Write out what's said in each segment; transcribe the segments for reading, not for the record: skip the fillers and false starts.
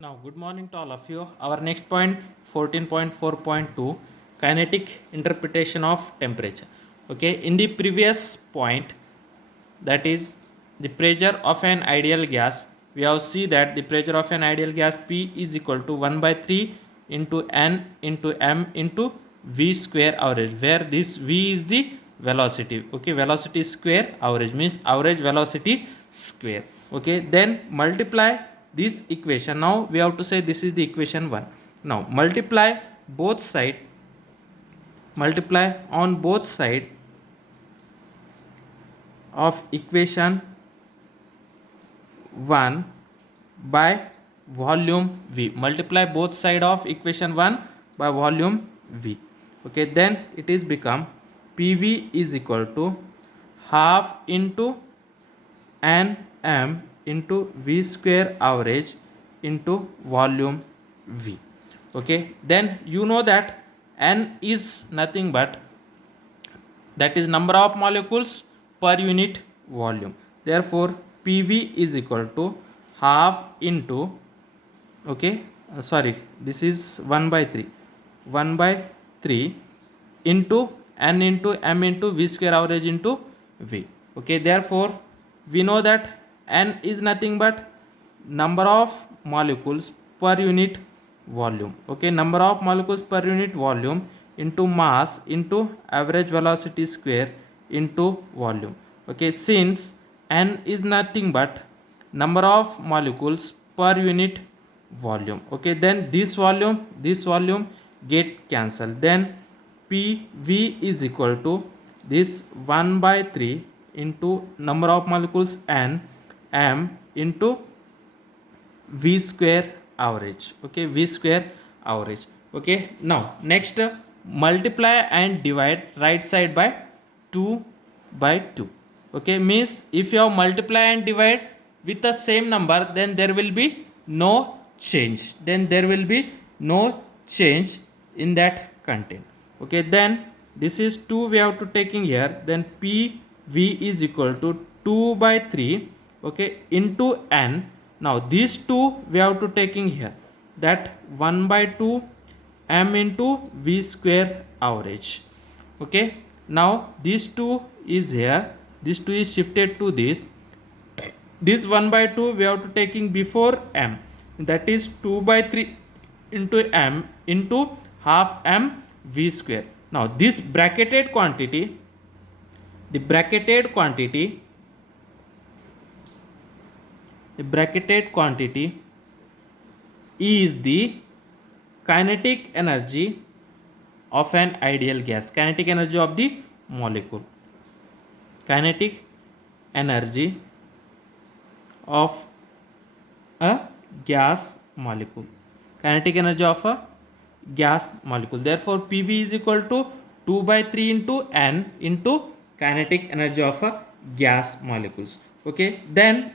Now, good morning to all of you. Our next point 14.4.2 kinetic interpretation of temperature. Okay, in the previous point, that is the pressure of an ideal gas, we have seen that the pressure of an ideal gas P is equal to 1 by 3 into N into M into V square average, where this V is the velocity. Okay, velocity square average means average velocity square. Okay, then multiply this equation. Now we have to say this is the equation 1. Now multiply both side, multiply on both side of equation 1 by volume V. Multiply both side of equation 1 by volume V. Okay, then it is become PV is equal to half into Nm into V square average into volume V. Okay, then you know that N is nothing but that is number of molecules per unit volume. Therefore PV is equal to half into, okay, sorry, this is 1 by 3, 1 by 3 into N into M into V square average into V. Okay, therefore we know that N is nothing but number of molecules per unit volume. Okay, number of molecules per unit volume into mass into average velocity square into volume. Okay, since N is nothing but number of molecules per unit volume. Okay, then this volume get cancelled, then PV is equal to this 1 by 3 into number of molecules N M into V square average. Okay, V square average. Okay, now next multiply and divide right side by 2 by 2. Okay, means if you have multiply and divide with the same number, then there will be no change, in that content. Okay, then this is 2 we have to taking here, then PV is equal to 2 by 3, okay, into N. Now these 2 we have to taking here, that 1 by 2 M into V square average. Okay, now these 2 is here, this 2 is shifted to this 1 by 2 we have to taking before M, that is 2 by 3 into M into half M V square. Now this bracketed quantity, the bracketed quantity is the kinetic energy of an ideal gas, kinetic energy of the molecule, kinetic energy of a gas molecule, kinetic energy of a gas molecule. Therefore PV is equal to 2 by 3 into N into kinetic energy of a gas molecules. Okay, then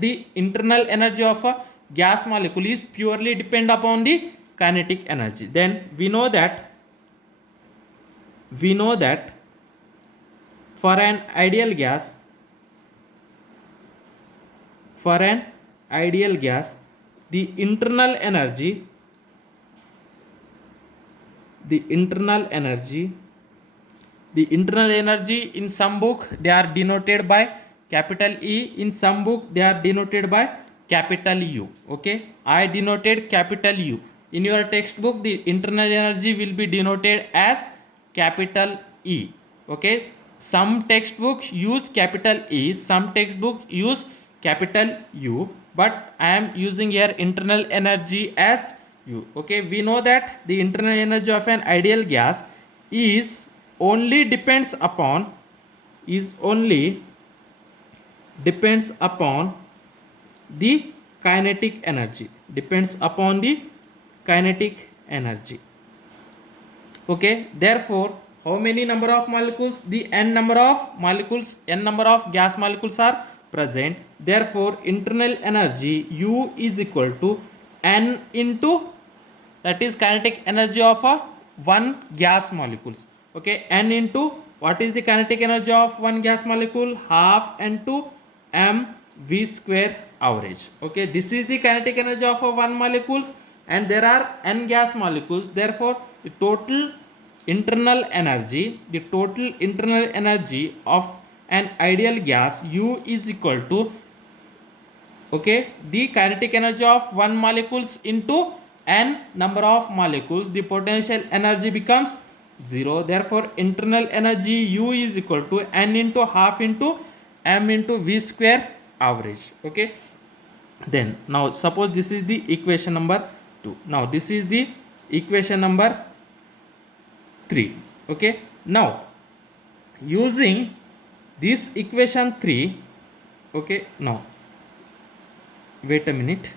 the internal energy of a gas molecule is purely depend upon the kinetic energy. Then we know that for an ideal gas, the internal energy in some book they are denoted by capital E, in some book they are denoted by capital U. Okay, I denoted capital U. In your textbook the internal energy will be denoted as capital E. Okay, some textbooks use capital E, some textbooks use capital U, but I am using here internal energy as U. Okay, we know that the internal energy of an ideal gas is only depends upon the kinetic energy, Okay, therefore how many number of molecules, the n number of gas molecules are present. Therefore internal energy U is equal to N into, that is kinetic energy of a one gas molecules. Okay, N into what is the kinetic energy of one gas molecule, half N2 M V square average. Okay, this is the kinetic energy of a one molecules, and there are n gas molecules. Therefore, the total internal energy of an ideal gas U is equal to, okay, the kinetic energy of one molecules into n number of molecules. The potential energy becomes 0. Therefore, internal energy U is equal to n into half into m into V square average. Okay, then now suppose this is the equation number 2. Now this is the equation number 3. Okay, now using this equation 3, okay, now wait a minute.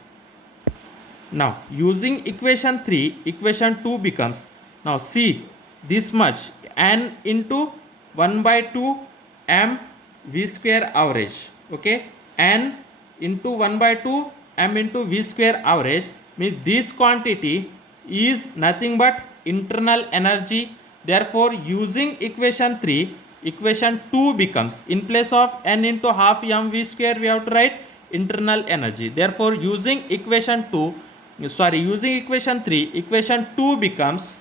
Now using equation 3, equation 2 becomes, now see, this much n into 1 by 2 m V square average. Okay, n into 1 by 2 m into V square average means this quantity is nothing but internal energy. Therefore, using equation 3, equation 2 becomes, in place of n into half m V square we have to write internal energy. Therefore, using equation 2, using equation 3, equation 2 becomes,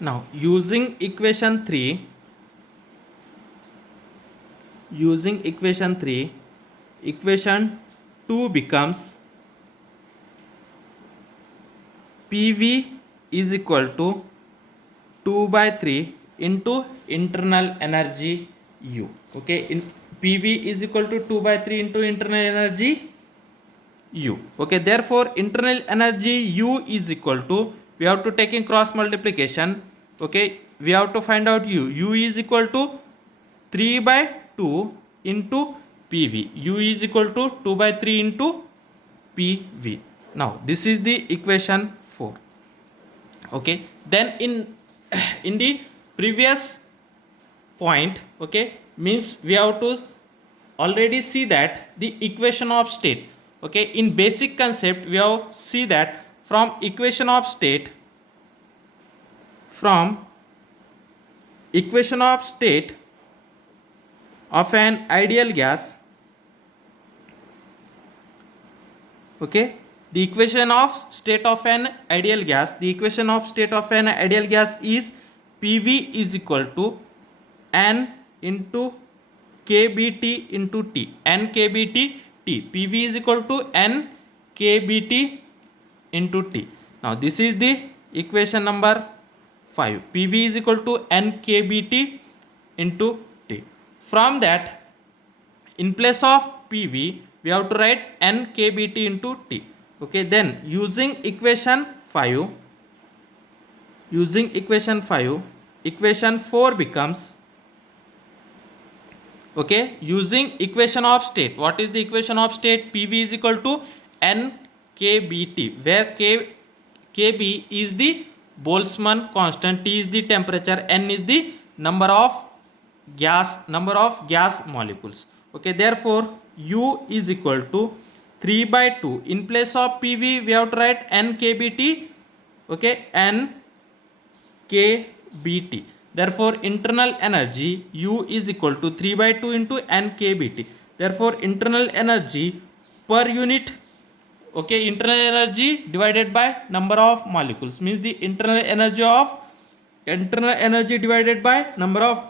now using equation 3, equation 2 becomes PV is equal to 2 by 3 into internal energy U. Okay, in PV is equal to 2 by 3 into internal energy U. Okay, therefore internal energy U is equal to, we have to take in cross multiplication. Okay, we have to find out U. U is equal to 3 by 2 into PV. U is equal to 2 by 3 into PV. Now this is the equation 4. Okay, then in the previous point, okay, means we have to already see that the equation of state. Okay, in basic concept we have see that from equation of state, of an ideal gas, okay, the equation of state of an ideal gas, is PV is equal to n into kBT into T, n kBT T. PV is equal to n kBT into T. Now this is the equation number 5. PV is equal to n kBT into T. From that, in place of PV we have to write n kBT into T. Okay, then using equation 5, equation 4 becomes, okay, using equation of state. What is the equation of state? PV is equal to n kBT, where kB is the Boltzmann constant, T is the temperature, n is the number of gas molecules. Okay, therefore U is equal to 3 by 2. In place of PV we have to write n kBT. Okay, n kBT. Therefore internal energy U is equal to 3 by 2 into n kBT. Therefore internal energy per unit, okay, internal energy divided by number of molecules means the internal energy divided by number of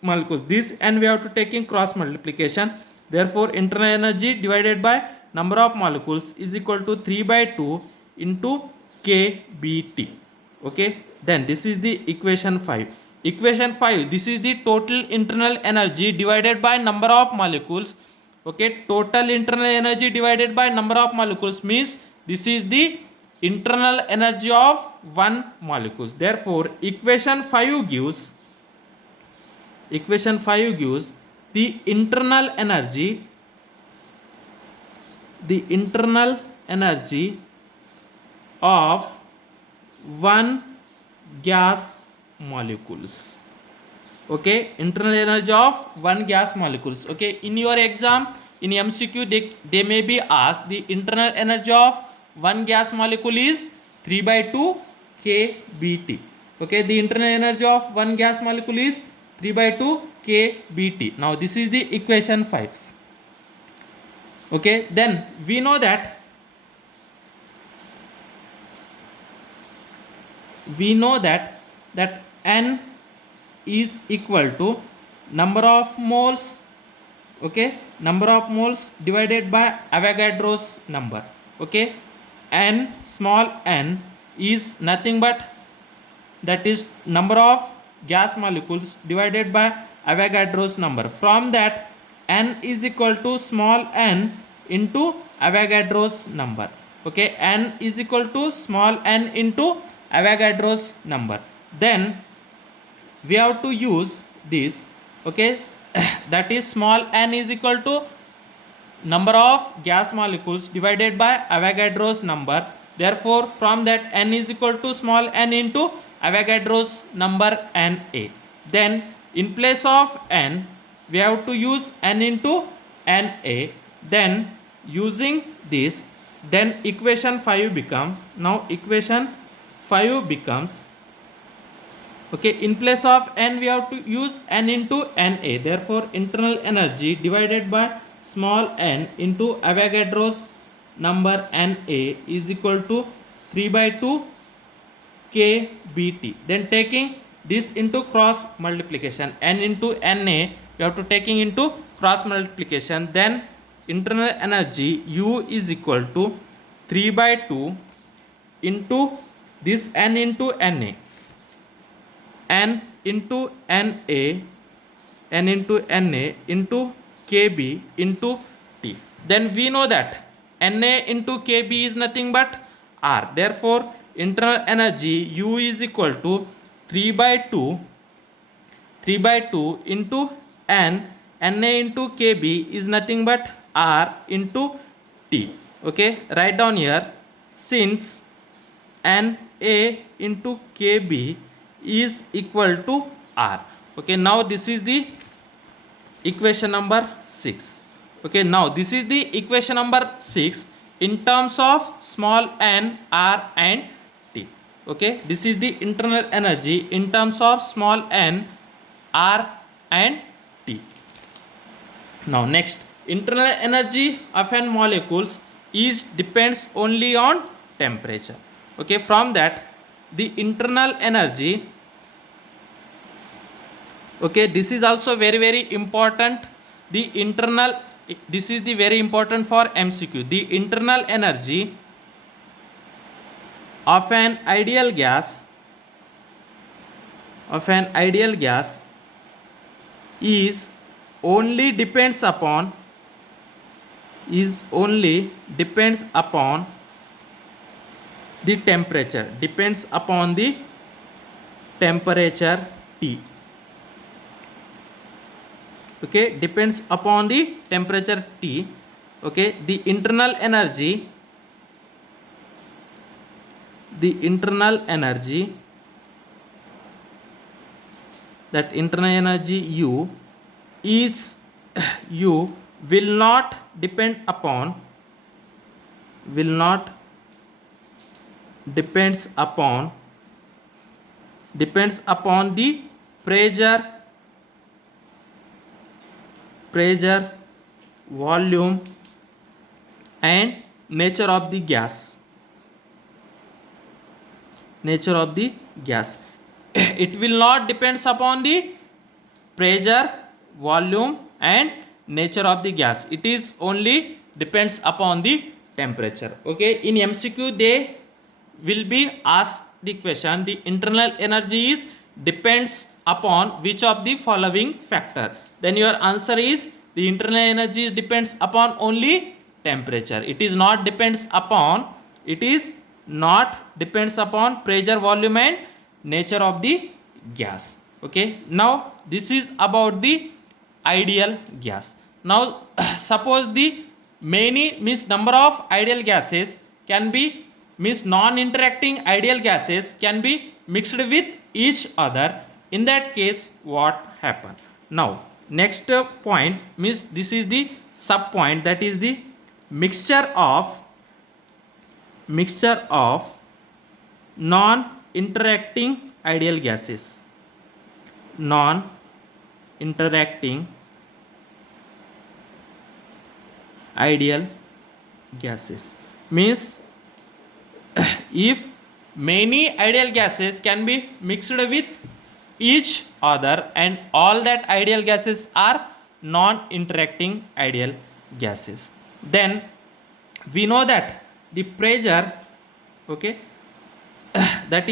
molecules. This n we have to take in cross multiplication. Therefore internal energy divided by number of molecules is equal to 3 by 2 into kBT. Okay, then this is the equation 5. Equation 5, this is the total internal energy divided by number of molecules. Okay, total internal energy divided by number of molecules means this is the internal energy of one molecule. Therefore equation 5 gives the internal energy of one gas molecules. Okay, internal energy of one gas molecules. Okay, in your exam, in MCQ they may be asked the internal energy of one gas molecule is 3 by 2 kBT. Okay, the internal energy of one gas molecule is 3 by 2 kBt. Now this is the equation 5. Okay, then we know that that N is equal to number of moles, okay, number of moles divided by Avogadro's number. Okay, N, small n, is nothing but that is number of gas molecules divided by Avogadro's number. From that, N is equal to small n into Avogadro's number. Okay, N is equal to small n into Avogadro's number. Then we have to use this. Okay, that is small n is equal to number of gas molecules divided by Avogadro's number. Therefore, from that, n is equal to small n into Avogadro's number Na. Then in place of n, we have to use n into Na. Then using this, then equation 5 become, now equation 5 becomes, okay, in place of n we have to use n into Na. Therefore, internal energy divided by small n into Avogadro's number Na is equal to 3/2 kBt. Then taking this into cross multiplication, n into Na we have to taking into cross multiplication. Then internal energy U is equal to 3/2 into this n into Na, n into Na, n into Na into kb into T. Then we know that Na into kb is nothing but R. Therefore, internal energy U is equal to 3/2 into n, Na into kb is nothing but R into T. Okay, write down here, since Na into kb is equal to R. Okay, now this is the equation number 6. Okay, now this is the equation number 6 in terms of small n, R and T. Okay, this is the internal energy in terms of small n, R and T. Now next, internal energy of an molecules is depends only on temperature. Okay, from that, the internal energy, okay, this is also very important. The internal, this is the very important for MCQ. The internal energy of an ideal gas is only depends upon the temperature, depends upon the temperature T. Okay, depends upon the temperature T. Okay, the internal energy that internal energy U is U will not depends upon the pressure, volume and nature of the gas. It will not depends upon the pressure, volume and nature of the gas. It is only depends upon the temperature. Okay, in MCQ they will be asked the question, the internal energy is depends upon which of the following factor. Then your answer is the internal energy depends upon only temperature. It is not depends upon pressure, volume and nature of the gas. Okay, now this is about the ideal gas. Now suppose the many means number of ideal gases can be means non-interacting ideal gases can be mixed with each other. In that case, what happen? Now next point means this is the sub point, that is the mixture of non-interacting ideal gases. interacting ideal gases. Means if many ideal gases can be mixed with each other and all that ideal gases are non-interacting ideal gases, then we know that the pressure, okay, that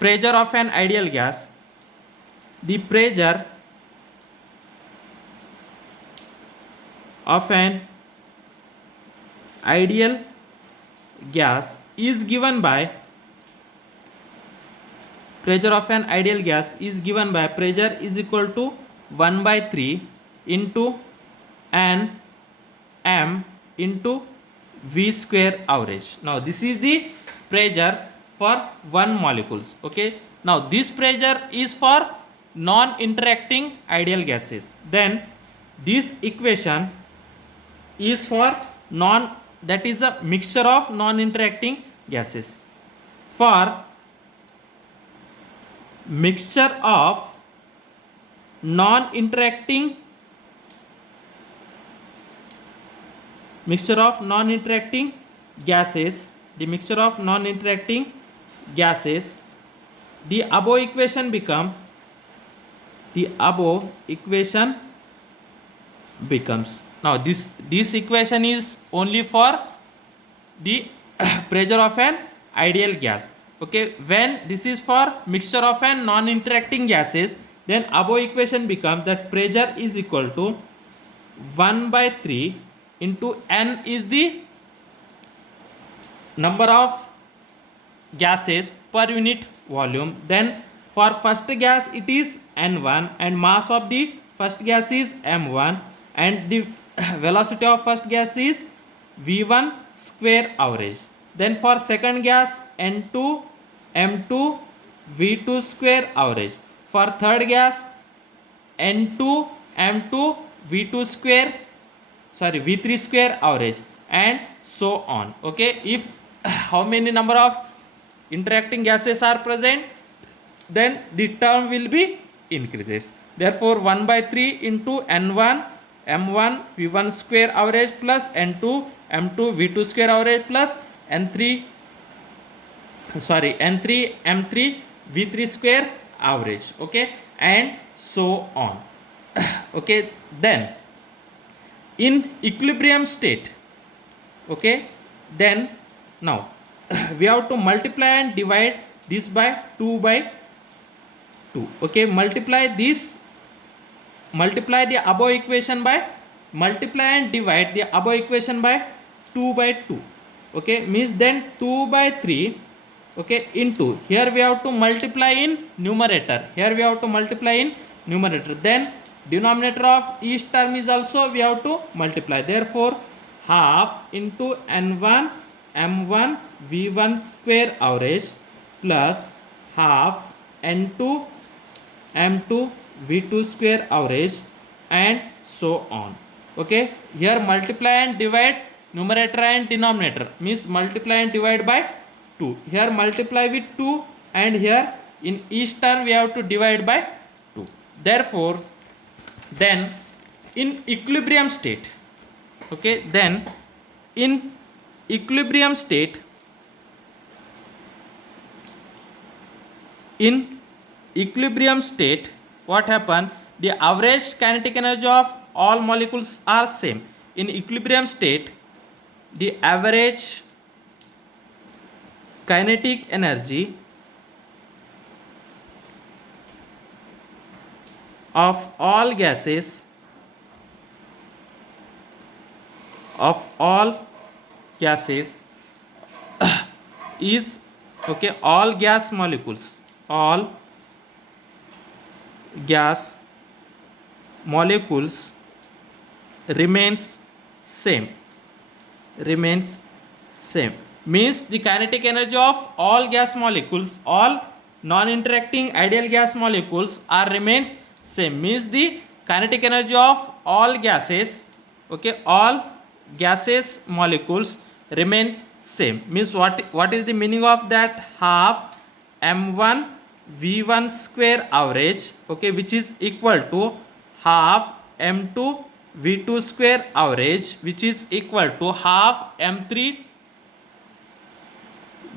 pressure of an ideal gas, the pressure of an ideal gas is given by pressure of an ideal gas is given by pressure is equal to 1 by 3 into n m into v square average. Now this is the pressure for one molecules. Okay, now this pressure is for non-interacting ideal gases. Then this equation is for that is a mixture of non-interacting gases. For mixture of non-interacting gases, the mixture of non-interacting gases, the above equation becomes now this equation is only for the pressure of an ideal gas. Okay, when this is for mixture of an non-interacting gases, then above equation becomes that pressure is equal to 1 by 3 into n is the number of gases per unit volume. Then for first gas it is n1 and mass of the first gas is m1 and the velocity of first gas is v1 square average. Then for second gas n2 m2 v2 square average. For third gas n2 m2 v2 square v3 square average and so on. Okay, if how many number of interacting gases are present, then the term will be increases. Therefore 1 by 3 into n1 m1 v1 square average plus n2 m2 v2 square average plus n3 m3 v3 square average. Okay, and so on. Okay, then in equilibrium state, okay, then now we have to multiply and divide this by 2 by 2. Okay, multiply the above equation by multiply and divide the above equation by 2 by 2. Okay, means then 2 by 3, okay, into here we have to multiply in numerator, then denominator of each term is also we have to multiply. Therefore half into n1 m1 v1 square average plus half n2 m2 v2 square average and so on. Okay, here multiply and divide numerator and denominator, means multiply and divide by 2. Here multiply with 2 and here in each term we have to divide by 2. Therefore then in equilibrium state, okay, then in equilibrium state, what happen, the average kinetic energy of all molecules are same. In equilibrium state, the average kinetic energy of all gases is, okay, all gas molecules remains same, means the kinetic energy of all gas molecules, all non-interacting ideal gas molecules are remains same, means the kinetic energy of all gases, okay, all gases molecules remain same, means what is the meaning of that? Half m1 V1 square average, okay, which is equal to half M2 V2 square average, which is equal to half M3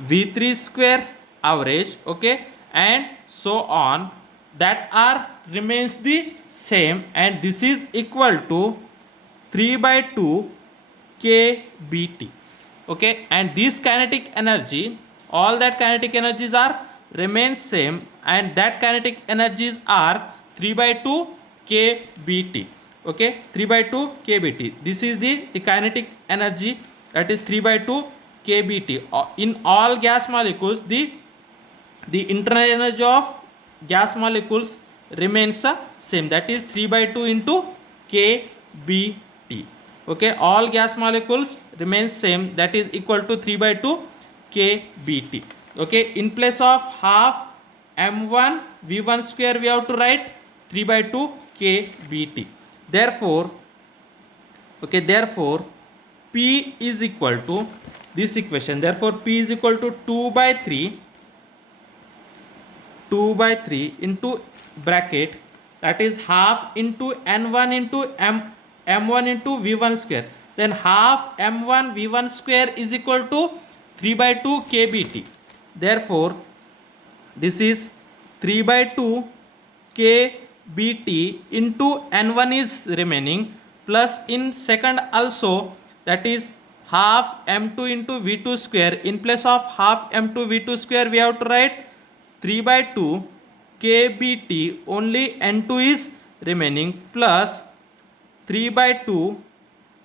V3 square average, okay, and so on, that are remains the same, and this is equal to 3 by 2 kBt, okay, and this kinetic energy, all that kinetic energies are remain same, and that kinetic energies are 3 by 2 kBt, okay, 3 by 2 kBt. This is the kinetic energy, that is 3 by 2 kBt. In all gas molecules, the internal energy of gas molecules remains the same, that is 3 by 2 into kBt, okay, all gas molecules remains same, that is equal to 3 by 2 kBt, okay. In place of half m1 v1 square, we have to write 3 by 2 kBt. Therefore, okay, therefore P is equal to this equation, therefore P is equal to 2 by 3 into bracket, that is half into n1 into m1 into v1 square, then half m1 v1 square is equal to 3 by 2 kBt. Therefore this is 3 by 2 kBt into n1 is remaining, plus in second also, that is half m2 into v2 square. In place of half m2 v2 square, we have to write 3 by 2 kBt, only n2 is remaining, plus 3 by 2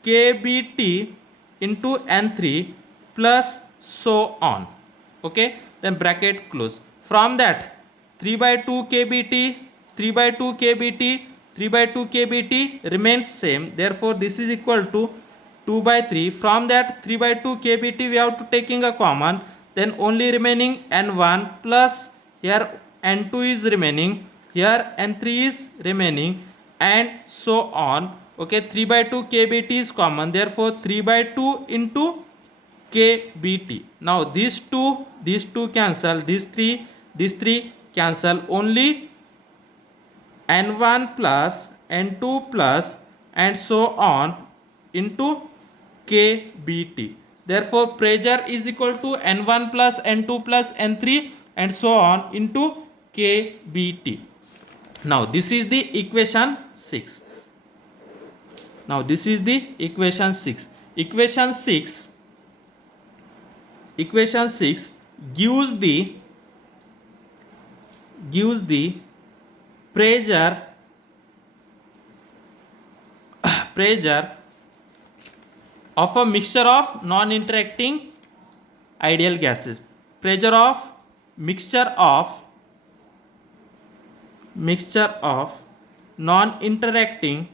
kBt into n3, plus so on, okay, then bracket close. From that 3 by 2 kBt, 3 by 2 kBt, 3 by 2 kBt remains same, therefore this is equal to 2 by 3. From that 3 by 2 kBt we have to taking a common, then only remaining n1, plus here n2 is remaining, here n3 is remaining, and so on, okay. 3 by 2 kBt is common, therefore 3 by 2 into kBt. Now these two cancel, these three cancel, only n1 plus n2 plus and so on into kBt. Therefore pressure is equal to n1 plus n2 plus n3 and so on into kBt. Now this is the equation 6. Now this is the equation 6. Equation 6 gives the pressure of a mixture of non-interacting ideal gases. Pressure of mixture of non-interacting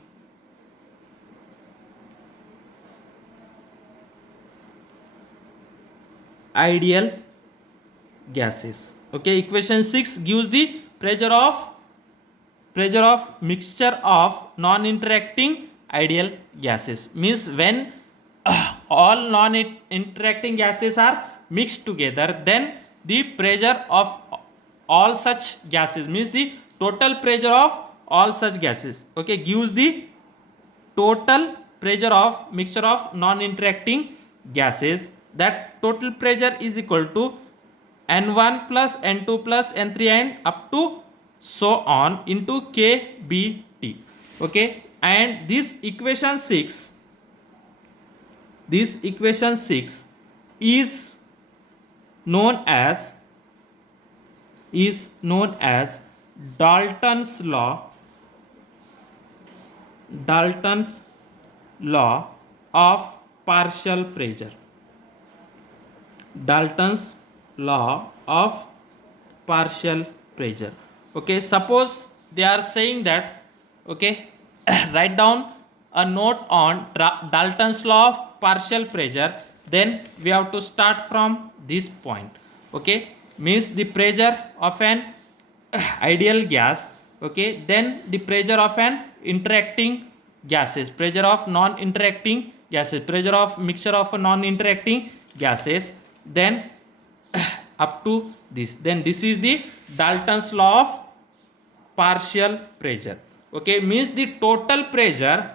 ideal gases, okay. Equation 6 gives the pressure of mixture of non-interacting ideal gases, means when all non-interacting gases are mixed together, then the pressure of all such gases, means the total pressure of all such gases, okay, gives the total pressure of mixture of non-interacting gases. That total pressure is equal to n1 plus n2 plus n3 and up to so on into kBt, okay. And this equation 6 is known as Dalton's law of partial pressure. Dalton's law of partial pressure, okay. Suppose they are saying that, okay, write down a note on Dalton's law of partial pressure, then we have to start from this point, okay, means the pressure of an ideal gas, okay, then the pressure of an interacting gases, pressure of non-interacting gases, pressure of mixture of non-interacting gases, then up to this. Then this is the Dalton's law of partial pressure. Okay, means the total pressure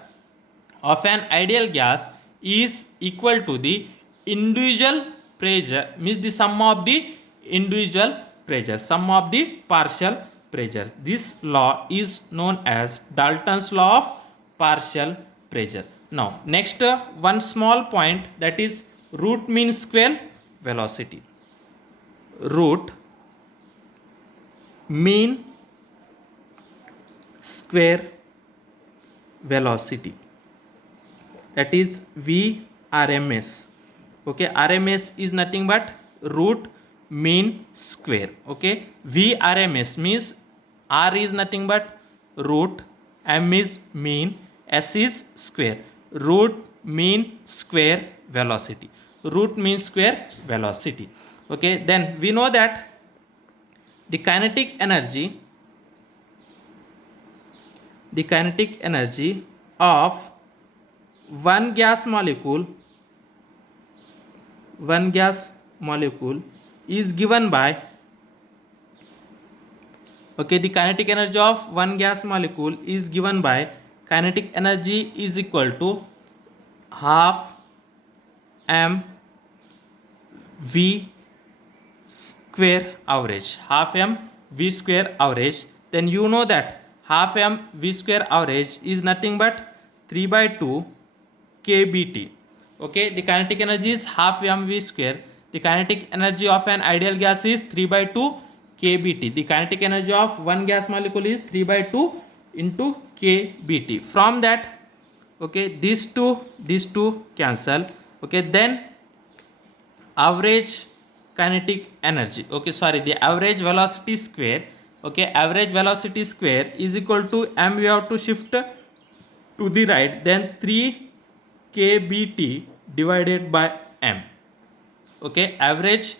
of an ideal gas is equal to the individual pressure, means the sum of the individual pressure, sum of the partial pressures. This law is known as Dalton's law of partial pressure. Now next one small point, that is root mean square velocity. Root mean square velocity, that is VRMS. Okay, RMS is nothing but root mean square. Okay, VRMS means R is nothing but root, M is mean, S is square. Root mean square velocity. Root mean square velocity. Okay, then we know that the kinetic energy of one gas molecule is given by, okay, the kinetic energy of one gas molecule is given by kinetic energy is equal to half m v square average, half m v square average. Then you know that half m v square average is nothing but 3/2 kBT. Okay, the kinetic energy is half mv square. The kinetic energy of an ideal gas is 3/2 kBT. The kinetic energy of one gas molecule is 3/2 into kBT. From that, okay, these two cancel. Okay, then average kinetic energy, okay, sorry, the average velocity square, okay, average velocity square is equal to m, we have to shift to the right, then 3 kBT divided by m. Okay, average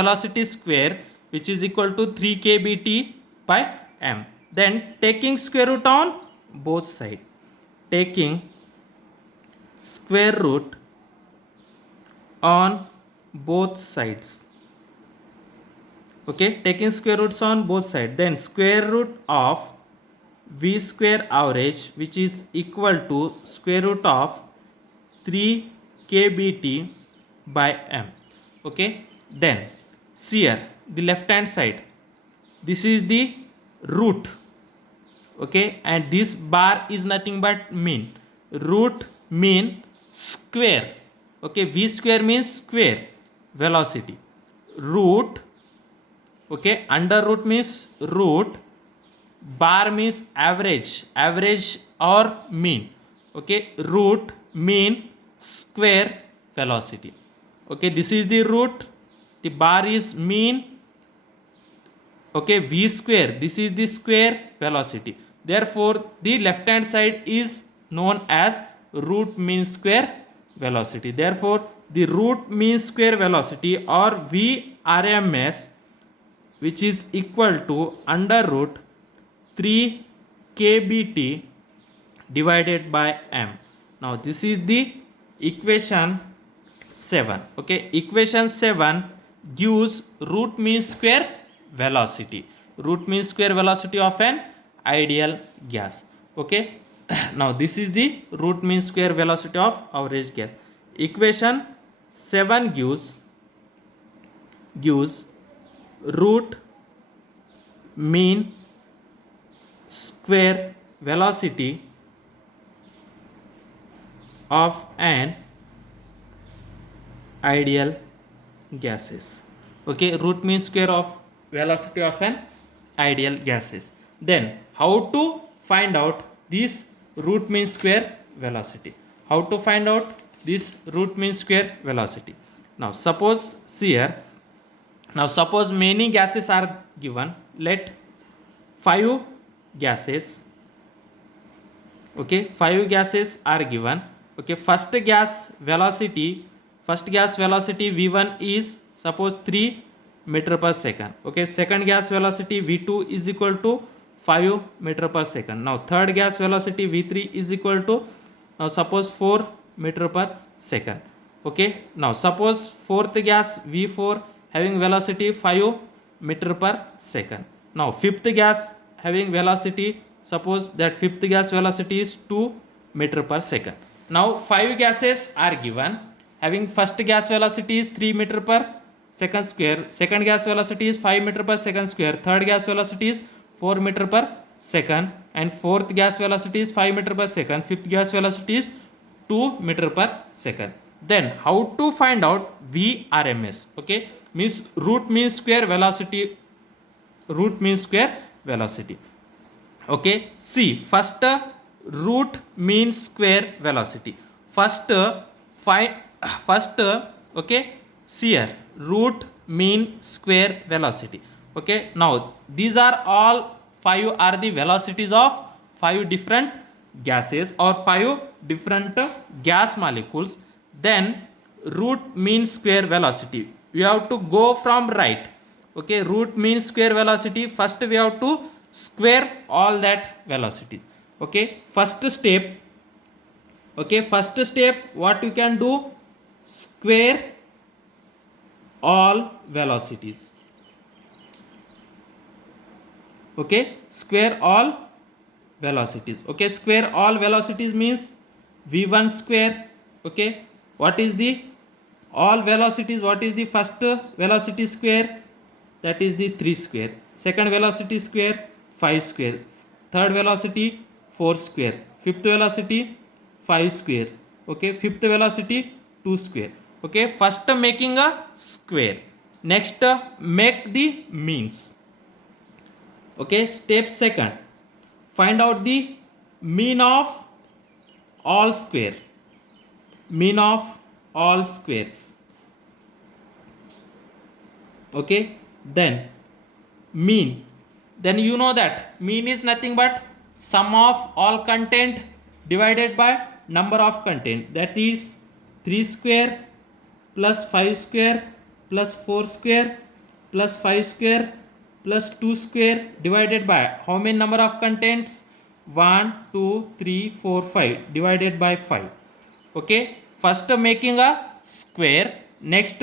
velocity square, which is equal to 3 kBT by m. Then taking square root on both sides, taking square root on both sides. Okay, taking square roots on both sides, then square root of v square average, which is equal to square root of 3 kBT by m. Okay, then see here the left hand side, this is the root. Okay, and this bar is nothing but mean, root mean square. Okay, v square means square velocity, root, okay, under root means root, bar means average or mean. Okay, root mean square velocity. Okay, this is the root, the bar is mean. Okay, v square, this is the square velocity. Therefore the left hand side is known as root mean square velocity. Therefore the root mean square velocity or VRMS, which is equal to under root 3 kBT divided by m. Now this is the equation 7. Okay, equation 7 gives root mean square velocity, root mean square velocity of an ideal gas. Okay, now this is the root mean square velocity of average gas. Equation 7 gives root mean square velocity of an ideal gases. Okay, root mean square of velocity of an ideal gases. Then how to find out this root mean square velocity? How to find out this root mean square velocity? Now suppose see here, now suppose many gases are given, let 5 gases, okay, 5 gases are given. Okay, first gas velocity v1 is suppose 3 meter per second. Okay, second gas velocity v2 is equal to 5 meter per second. Now third gas velocity v3 is equal to, now suppose 4 meter per second. Okay, now suppose fourth gas V4 having velocity 5 meter per second. Now fifth gas having velocity, suppose that fifth gas velocity is 2 meter per second. Now 5 gases are given having first gas velocity is 3 meter per second square, second gas velocity is 5 meter per second square, third gas velocity is 4 meter per second, and fourth gas velocity is 5 meter per second, fifth gas velocity is 2 meter per second. Then how to find out VRMS? Okay, means root mean square velocity, root mean square velocity. Okay, see first root mean square velocity. First find first okay, see here root mean square velocity. Okay, now these are all 5 are the velocities of 5 different gases or 5 different gas molecules. Then root mean square velocity, we have to go from right. Okay, root mean square velocity, first we have to square all that velocities. Okay, first step, okay, first step what you can do, square all velocities. Okay, square all velocities. Okay, square all velocities means v1 square. Okay, what is the all velocities, what is the first velocity square, that is the 3 square, second velocity square 5 square, third velocity 4 square, fifth velocity 5 square, okay, fifth velocity 2 square. Okay, first making a square, next make the means. Okay, step second, find out the mean of all square, mean of all squares. Okay, then mean, then you know that mean is nothing but sum of all content divided by number of content, that is 3 square plus 5 square plus 4 square plus 5 square plus 2 square divided by how many number of contents, 1 2 3 4 5 divided by 5. Okay, first making a square, next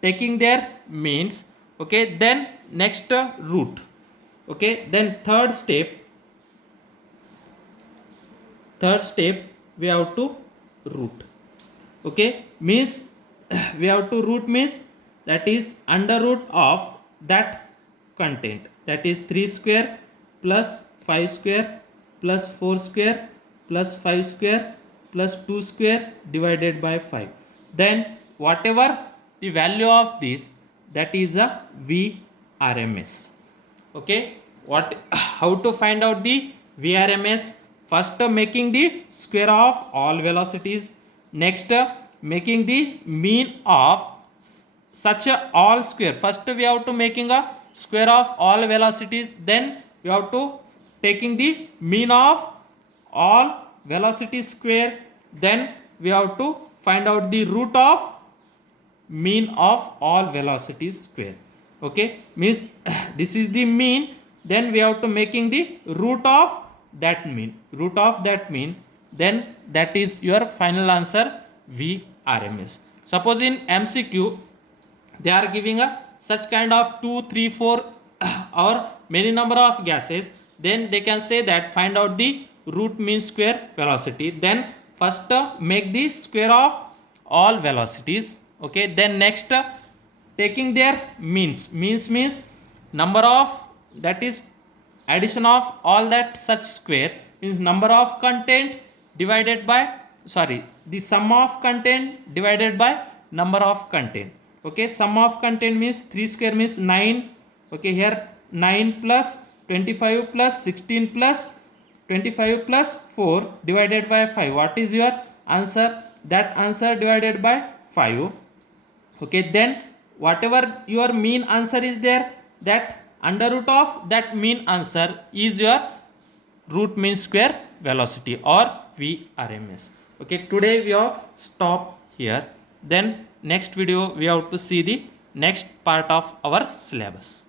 taking their means. Okay, then next root. Okay, then third step we have to root. Okay, means we have to root means that is under root of that content, that is 3 square plus 5 square plus 4 square plus 5 square plus 2 square divided by 5. Then whatever the value of this, that is a VRMS. Okay, what how to find out the VRMS? First making the square of all velocities, next making the mean of such a all square. First we have to making a square of all velocities, then we have to taking the mean of all velocity square, then we have to find out the root of mean of all velocities square. Okay, means this is the mean, then we have to making the root of that mean, root of that mean, then that is your final answer VRMS. Suppose in MCQ they are giving a such kind of 2 3 4 or many number of gases, then they can say that find out the root mean square velocity, then first make the square of all velocities. Okay, then next taking their means, means number of, that is addition of all that such square, means number of content divided by, sorry, the sum of content divided by number of content. Okay, sum of content means 3 square means 9. Okay, here 9 plus 25 plus 16 plus 25 plus 4 divided by 5, what is your answer? That answer divided by 5. Okay, then whatever your mean answer is there, that under root of that mean answer is your root mean square velocity or VRMS. Okay, today we have stopped here, then next video we have to see the next part of our syllabus.